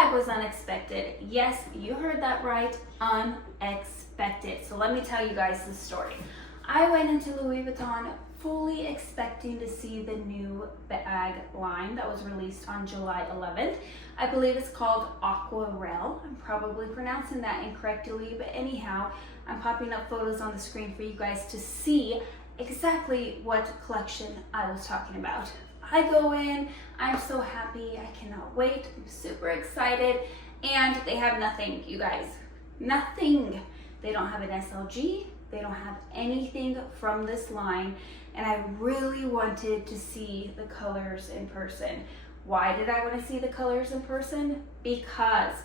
bag was unexpected. Yes, you heard that right, unexpected. So let me tell you guys the story. I went into Louis Vuitton fully expecting to see the new bag line that was released on July 11th. I believe it's called Aquarelle. I'm probably pronouncing that incorrectly, but anyhow, I'm popping up photos on the screen for you guys to see exactly what collection I was talking about. I go in, I'm so happy, I cannot wait, I'm super excited, and they have nothing, you guys, nothing. They don't have an SLG, they don't have anything from this line, and I really wanted to see the colors in person. Why did I want to see the colors in person? Because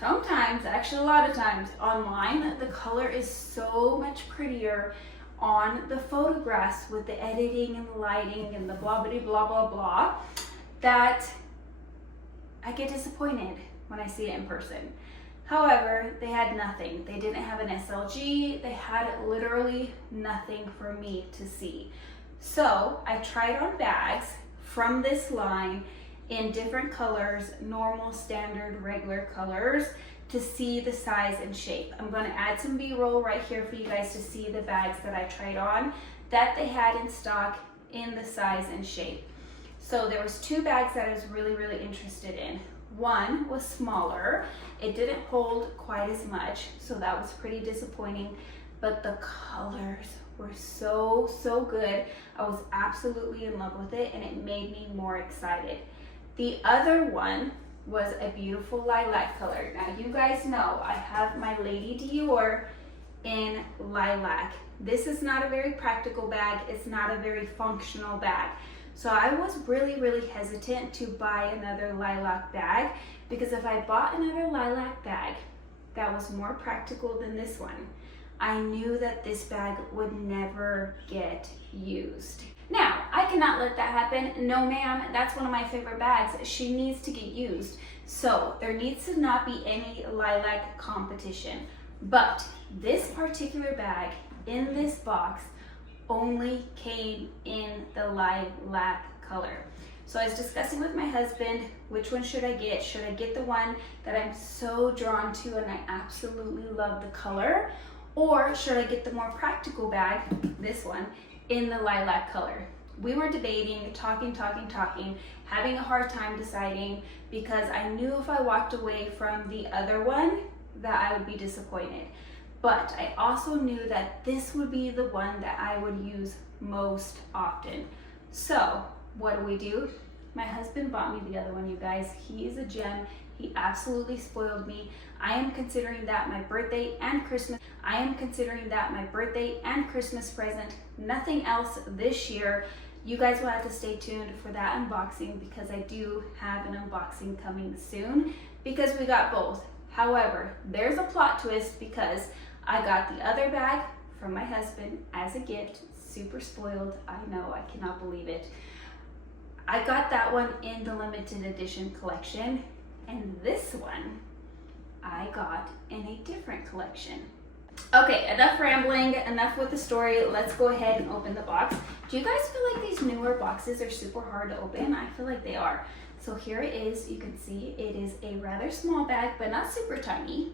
sometimes, actually a lot of times online, the color is so much prettier on the photographs with the editing and the lighting and the blah blah blah blah blah, that I get disappointed when I see it in person. However, they had nothing. They didn't have an SLG. They had literally nothing for me to see. So I tried on bags from this line in different colors, normal, standard, regular colors, to see the size and shape. I'm going to add some B-roll right here for you guys to see the bags that I tried on that they had in stock in the size and shape. So there was two bags that I was really interested in. One was smaller. It didn't hold quite as much, so that was pretty disappointing, but the colors were so good. I was absolutely in love with it, and it made me more excited. The other one was a beautiful lilac color. Now you guys know I have my Lady Dior in lilac. This is not a very practical bag. It's not a very functional bag. So I was really hesitant to buy another lilac bag, because if I bought another lilac bag that was more practical than this one, I knew that this bag would never get used. Now, I cannot let that happen. No ma'am, that's one of my favorite bags. She needs to get used. So there needs to not be any lilac competition. But this particular bag in this box only came in the lilac color. So I was discussing with my husband, which one should I get? Should I get the one that I'm so drawn to and I absolutely love the color? Or should I get the more practical bag, this one, in the lilac color? We were debating, talking, having a hard time deciding, because I knew if I walked away from the other one that I would be disappointed. But I also knew that this would be the one that I would use most often. So what do? My husband bought me the other one, you guys. He is a gem. He absolutely spoiled me. I am considering that my birthday and Christmas. I am considering that my birthday and Christmas present. Nothing else this year. You guys will have to stay tuned for that unboxing, because I do have an unboxing coming soon, because we got both. However, there's a plot twist, because I got the other bag from my husband as a gift. Super spoiled. I know, I cannot believe it. I got that one in the limited edition collection, and this one I got in a different collection. Okay, enough rambling, enough with the story. Let's go ahead and open the box. Do you guys feel like these newer boxes are super hard to open? I feel like they are. So here it is. You can see it is a rather small bag, but not super tiny.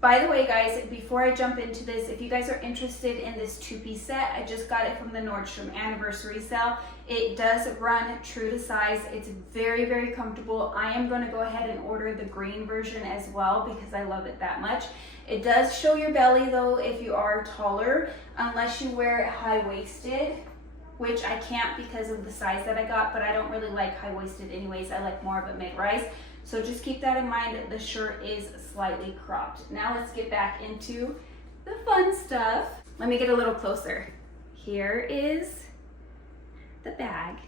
By the way, guys, before I jump into this, if you guys are interested in this two-piece set, I just got it from the Nordstrom anniversary sale. It does run true to size. It's very comfortable. I am going to go ahead and order the green version as well, because I love it that much. It does show your belly though if you are taller, unless you wear it high-waisted, which I can't because of the size that I got, but I don't really like high-waisted anyways. I like more of a mid-rise. So just keep that in mind. The shirt is slightly cropped. Now let's get back into the fun stuff. Let me get a little closer. Here is the bag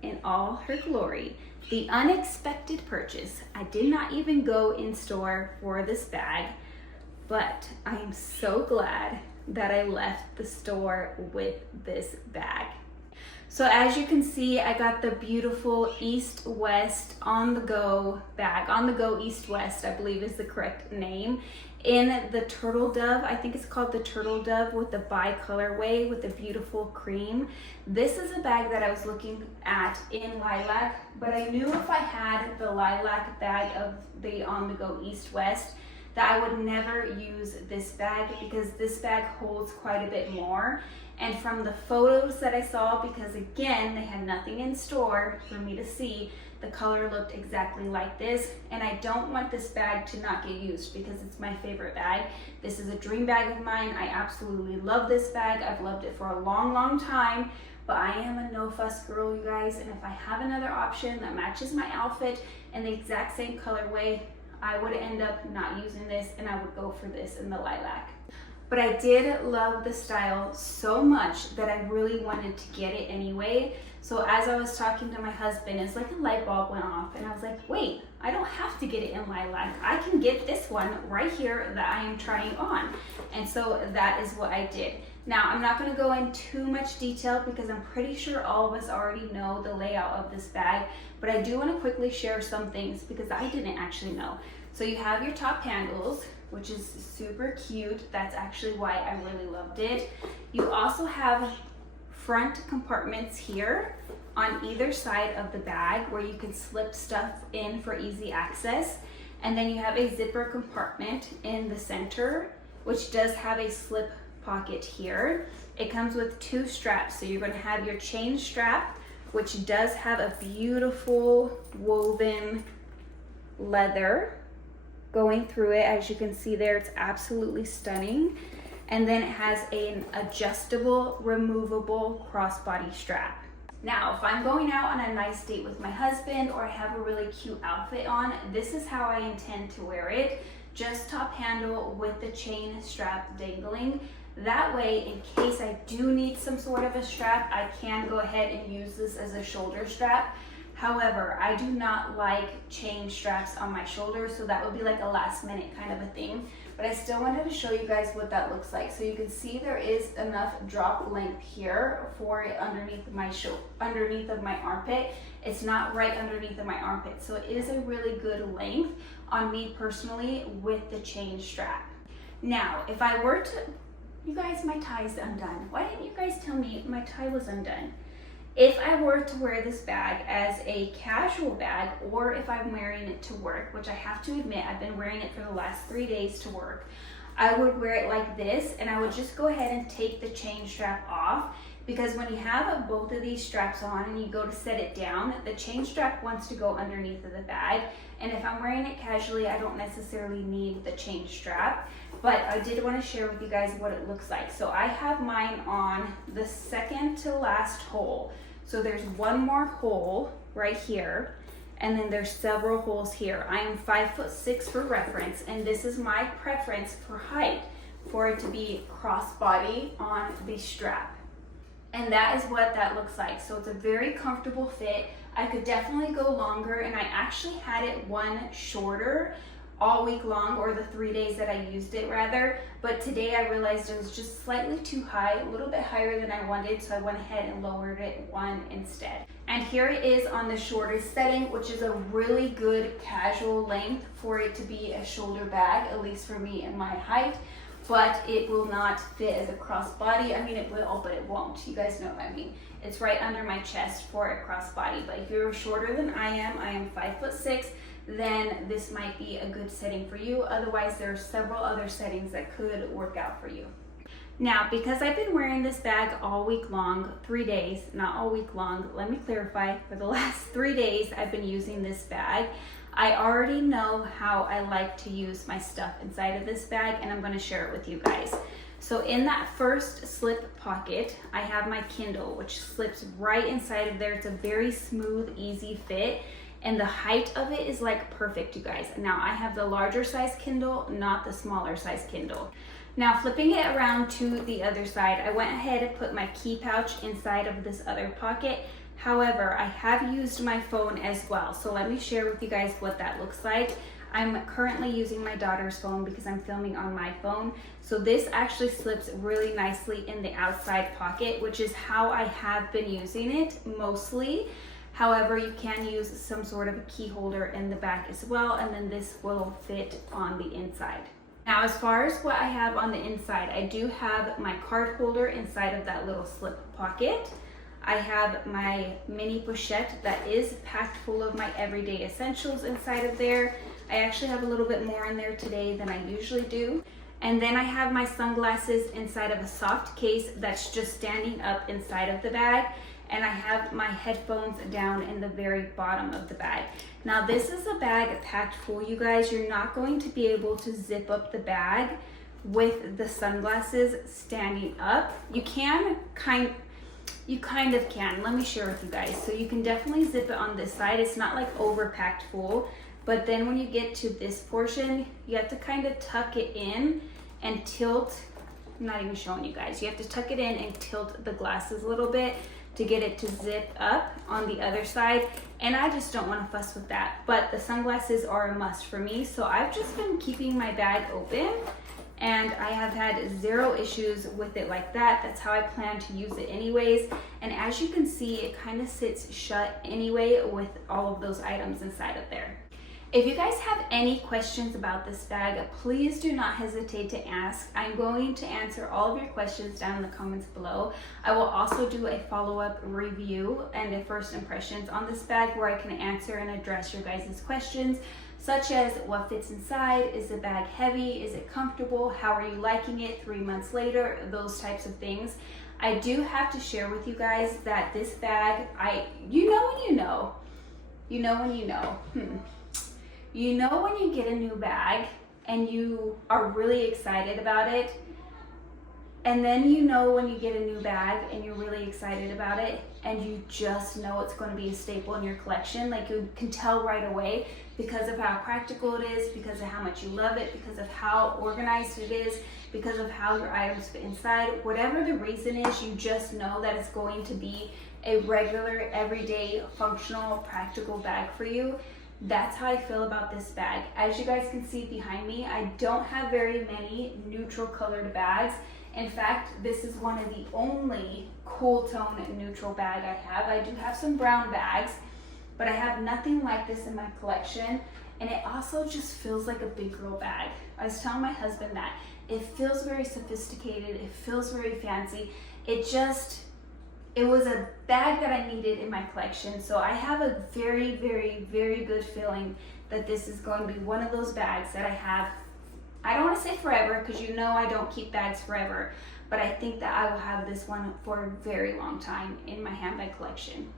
in all her glory. The unexpected purchase. I did not even go in store for this bag, but I am so glad that I left the store with this bag. So as you can see, I got the beautiful East-West on the go bag. On the go East-West, I believe is the correct name. In the turtle dove, I think it's called the turtle dove with the bi colorway with the beautiful cream. This is a bag that I was looking at in lilac, but I knew if I had the lilac bag of the on the go East-West, that I would never use this bag because this bag holds quite a bit more. And from the photos that I saw, because again, they had nothing in store for me to see, the color looked exactly like this. And I don't want this bag to not get used because it's my favorite bag. This is a dream bag of mine. I absolutely love this bag. I've loved it for a long, long time, but I am a no fuss girl, you guys. And if I have another option that matches my outfit in the exact same colorway, I would end up not using this and I would go for this in the lilac. But I did love the style so much that I really wanted to get it anyway. So as I was talking to my husband, it's like a light bulb went off and I was like, wait, I don't have to get it in lilac. I can get this one right here that I am trying on. And so that is what I did. Now, I'm not gonna go in too much detail because I'm pretty sure all of us already know the layout of this bag, but I do wanna quickly share some things because I didn't actually know. So you have your top handles, which is super cute. That's actually why I really loved it. You also have front compartments here on either side of the bag where you can slip stuff in for easy access. And then you have a zipper compartment in the center, which does have a slip pocket here. It comes with 2 straps. So you're gonna have your chain strap, which does have a beautiful woven leather going through it. As you can see there, it's absolutely stunning. And then it has an adjustable, removable crossbody strap. Now, if I'm going out on a nice date with my husband or I have a really cute outfit on, this is how I intend to wear it. Just top handle with the chain strap dangling. That way, in case I do need some sort of a strap, I can go ahead and use this as a shoulder strap. However, I do not like chain straps on my shoulders, so that would be like a last minute kind of a thing. But I still wanted to show you guys what that looks like. So you can see there is enough drop length here for it underneath of my armpit. It's not right underneath of my armpit, so it is a really good length on me personally with the chain strap. Now, if I were to, you guys, my tie's undone. Why didn't you guys tell me my tie was undone? If I were to wear this bag as a casual bag, or if I'm wearing it to work, which I have to admit, I've been wearing it for the last 3 days to work, I would wear it like this, and I would just go ahead and take the chain strap off, because when you have both of these straps on and you go to set it down, the chain strap wants to go underneath of the bag, and if I'm wearing it casually, I don't necessarily need the chain strap. But I did want to share with you guys what it looks like. So I have mine on the second to last hole. So there's one more hole right here, and then there's several holes here. I am 5'6" for reference, and this is my preference for height, for it to be crossbody on the strap. And that is what that looks like. So it's a very comfortable fit. I could definitely go longer, and I actually had it one shorter all week long, or the 3 days that I used it rather, but today I realized it was just slightly too high, a little bit higher than I wanted, so I went ahead and lowered it one instead. And here it is on the shortest setting, which is a really good casual length for it to be a shoulder bag, at least for me and my height, but it will not fit as a crossbody. I mean, it will, but it won't. You guys know what I mean. It's right under my chest for a crossbody, but if you're shorter than I am 5'6", then this might be a good setting for you. Otherwise, there are several other settings that could work out for you. Now, because I've been wearing this bag all week long, 3 days, not all week long, let me clarify, for the last 3 days I've been using this bag. I already know how I like to use my stuff inside of this bag, and I'm going to share it with you guys. So in that first slip pocket, I have my Kindle, which slips right inside of there. It's a very smooth, easy fit. And the height of it is like perfect, you guys. Now I have the larger size Kindle, not the smaller size Kindle. Now flipping it around to the other side, I went ahead and put my key pouch inside of this other pocket. However, I have used my phone as well. So let me share with you guys what that looks like. I'm currently using my daughter's phone because I'm filming on my phone. So this actually slips really nicely in the outside pocket, which is how I have been using it mostly. However, you can use some sort of a key holder in the back as well, and then this will fit on the inside. Now, as far as what I have on the inside, I do have my card holder inside of that little slip pocket. I have my mini pochette that is packed full of my everyday essentials inside of there. I actually have a little bit more in there today than I usually do. And then I have my sunglasses inside of a soft case that's just standing up inside of the bag. And I have my headphones down in the very bottom of the bag. Now this is a bag packed full, you guys. You're not going to be able to zip up the bag with the sunglasses standing up. You kind of can. Let me share with you guys. So you can definitely zip it on this side. It's not like overpacked full, but then when you get to this portion, you have to kind of tuck it in and tilt. I'm not even showing you guys. You have to tuck it in and tilt the glasses a little bit to get it to zip up on the other side, and I just don't want to fuss with that. But the sunglasses are a must for me, so I've just been keeping my bag open, and I have had zero issues with it like that. That's how I plan to use it anyways. And as you can see, it kind of sits shut anyway with all of those items inside of there. If you guys have any questions about this bag, please do not hesitate to ask. I'm going to answer all of your questions down in the comments below. I will also do a follow-up review and a first impressions on this bag where I can answer and address your guys' questions, such as what fits inside, is the bag heavy, is it comfortable, how are you liking it 3 months later, those types of things. I do have to share with you guys that this bag, you know when you know. You know when you get a new bag and you are really excited about it, and then you know when you get a new bag and you're really excited about it and you just know it's going to be a staple in your collection. Like, you can tell right away because of how practical it is, because of how much you love it, because of how organized it is, because of how your items fit inside. Whatever the reason is, you just know that it's going to be a regular, everyday, functional, practical bag for you. That's how I feel about this bag. As you guys can see behind me, I don't have very many neutral colored bags. In fact, this is one of the only cool tone neutral bag I have. I do have some brown bags, but I have nothing like this in my collection. And it also just feels like a big girl bag. I was telling my husband that it feels very sophisticated. It feels very fancy. It was a bag that I needed in my collection. So I have a very, very, very good feeling that this is going to be one of those bags that I have. I don't want to say forever, because you know I don't keep bags forever, but I think that I will have this one for a very long time in my handbag collection.